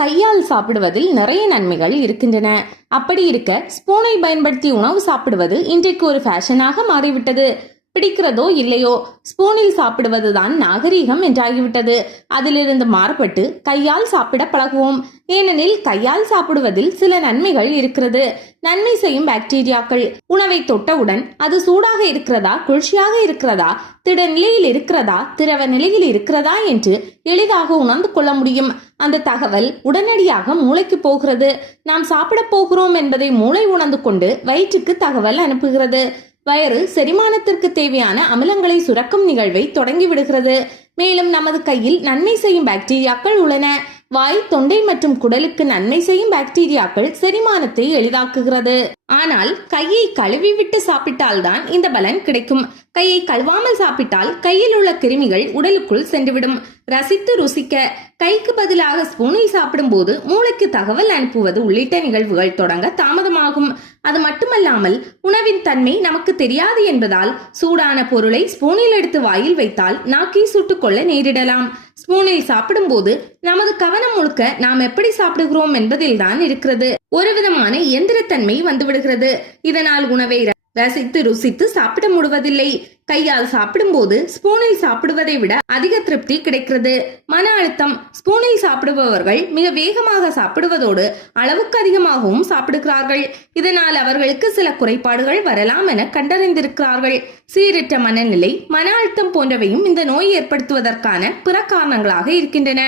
கையால் சாப்பிடுவதில் நிறைய நன்மைகள் இருக்கின்றன. அப்படி இருக்க ஸ்பூனை பயன்படுத்தி உணவு சாப்பிடுவது இன்றைக்கு ஒரு ஃபேஷனாக மாறிவிட்டது. பிடிக்கிறதோ இல்லையோ ஸ்பூனில் சாப்பிடுவதுதான் நாகரீகம் என்றாகிவிட்டது. அதிலிருந்து மாறுபட்டு கையால் சாப்பிட பழகுவோம். ஏனெனில் கையால் சாப்பிடுவதில் சில நன்மைகள் இருக்கிறது. நன்மை செய்யும் பாக்டீரியாக்கள் உணவை தொட்டவுடன் அது சூடாக இருக்கிறதா குளிர்ச்சியாக இருக்கிறதா திட நிலையில் இருக்கிறதா திரவ நிலையில் இருக்கிறதா என்று எளிதாக உணர்ந்து கொள்ள முடியும். அந்த தகவல் உடனடியாக மூளைக்கு போகிறது. நாம் சாப்பிட போகிறோம் என்பதை மூளை உணர்ந்து கொண்டு வயிற்றுக்கு தகவல் அனுப்புகிறது. வயிறு செரிமானத்திற்கு தேவையான அமிலங்களை சுரக்கும் நிகழ்வை தொடங்கி விடுகிறது. மேலும் நமது கையில் நன்மை செய்யும் பாக்டீரியாக்கள் உள்ளன. வாய் தொண்டை மற்றும் குடலுக்கு நன்மை செய்யும் பாக்டீரியாக்கள் செரிமானத்தை எளிதாக்குகிறது. ஆனால் கையை கழுவி விட்டு சாப்பிட்டால்தான் இந்த பலன் கிடைக்கும். கையை கழுவாமல் சாப்பிட்டால் கையில் உள்ள கிருமிகள் உடலுக்குள் சென்றுவிடும். ரசித்து ருசிக்க கைக்கு பதிலாக ஸ்பூனில் சாப்பிடும்போது மூளைக்கு தகவல் அனுப்புவது உள்ளிட்ட நிகழ்வுகள் தொடங்க தாமதமாகும். அது மட்டுமல்லாமல் உணவின் தன்மை நமக்கு தெரியாது என்பதால் சூடான பொருளை ஸ்பூனில் எடுத்து வாயில் வைத்தால் நாக்கை சுட்டுக்கொள்ள நேரிடலாம். ஸ்பூனில் சாப்பிடும்போது நமது கவனம் முழுக்க நாம் எப்படி சாப்பிடுகிறோம் என்பதில்தான் இருக்கிறது. ஒரு விதமான இயந்திரத்தன்மை வந்துவிடுகிறது. இதனால் உணவை ரசித்து ருசித்து சாப்பிட முடிவதில்லை. கையால் சாப்பிடும்போது ஸ்பூனில் சாப்பிடுவதை விட அதிக திருப்தி கிடைக்கிறது. மன அழுத்தம். ஸ்பூனில் சாப்பிடுபவர்கள் மிக வேகமாக சாப்பிடுவதோடு அளவுக்கு அதிகமாகவும் சாப்பிடுகிறார்கள். இதனால் அவர்களுக்கு சில குறைபாடுகள் வரலாம் என கண்டறிந்திருக்கிறார்கள். சீரற்ற மனநிலை மன அழுத்தம் போன்றவையும் இந்த நோய் ஏற்படுத்துவதற்கான பிற காரணங்களாக இருக்கின்றன.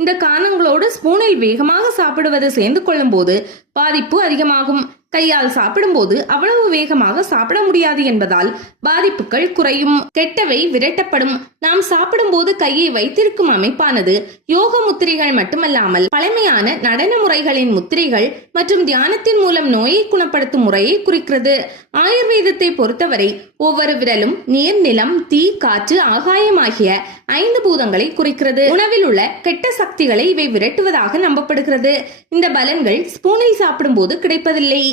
இந்த காரணங்களோடு ஸ்பூனில் வேகமாக சாப்பிடுவது சேர்ந்து கொள்ளும்போது பாதிப்பு அதிகமாகும். கையால் சாப்பிடும்போது அவ்வளவு வேகமாக சாப்பிட முடியாது என்பதால் பாதிப்புகள் குறையும். கெட்டவை விரட்டப்படும். நாம் சாப்பிடும்போது கையை வைத்திருக்கும் அமைப்பானது யோக முத்திரைகள் மட்டுமல்லாமல் பழமையான நடன முறைகளின் முத்திரைகள் மற்றும் தியானத்தின் மூலம் நோயை குணப்படுத்தும் முறையை குறிக்கிறது. ஆயுர்வேதத்தை பொறுத்தவரை ஒவ்வொரு விரலும் நீர் நிலம் தீ காற்று ஆகாயம் ஆகிய ஐந்து பூதங்களை குறிக்கிறது. உணவில் உள்ள கெட்ட சக்திகளை இவை விரட்டுவதாக நம்பப்படுகிறது. இந்த பலன்கள் ஸ்பூனில் சாப்பிடும்போது கிடைப்பதில்லை.